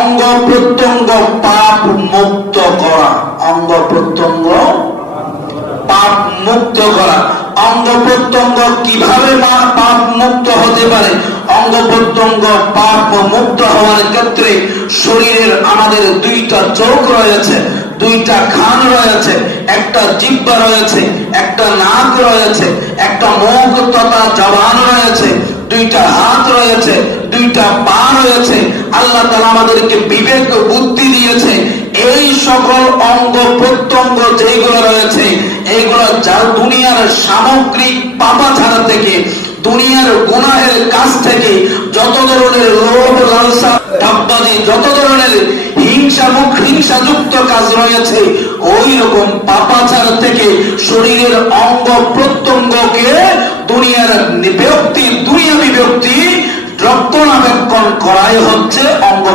অঙ্গ প্রত্যঙ্গ পাপ মুক্ত করা। অঙ্গ প্রত্যঙ্গ পাপ মুক্ত করা। অঙ্গ প্রত্যঙ্গ কিভাবে পাপ মুক্ত হতে পারে? অঙ্গ প্রত্যঙ্গ পাপ মুক্ত হওয়ার ক্ষেত্রে শরীরের আমাদের দুইটা চোখ রয়েছে, দুইটা কান রয়েছে, একটা জিহ্বা রয়েছে, একটা নাক রয়েছে, একটা মুখ তথা জবান রয়েছে, দুইটা হাত রয়েছে, দুইটা পা রয়েছে। আল্লাহ তাআলা আমাদেরকে বিবেক বুদ্ধি দিয়েছে। এই সকল অঙ্গ প্রত্যঙ্গ যেগুলো রয়েছে এইগুলো যা দুনিয়ার সামগ্রিক পাপাচার থেকে, দুনিয়ার গুনাহের কাজ থেকে, যত ধরনের লোভ লালসা ধাপ্পাদি, যত ধরনের হিংসাযুক্ত কাজ রয়েছে, ওই রকম পাপাচার থেকে শরীরের অঙ্গ প্রত্যঙ্গকে দুনিয়ার দুনিয়াবি ব্যক্তি রক্ষণাবেক্ষণ করাই হচ্ছে অঙ্গ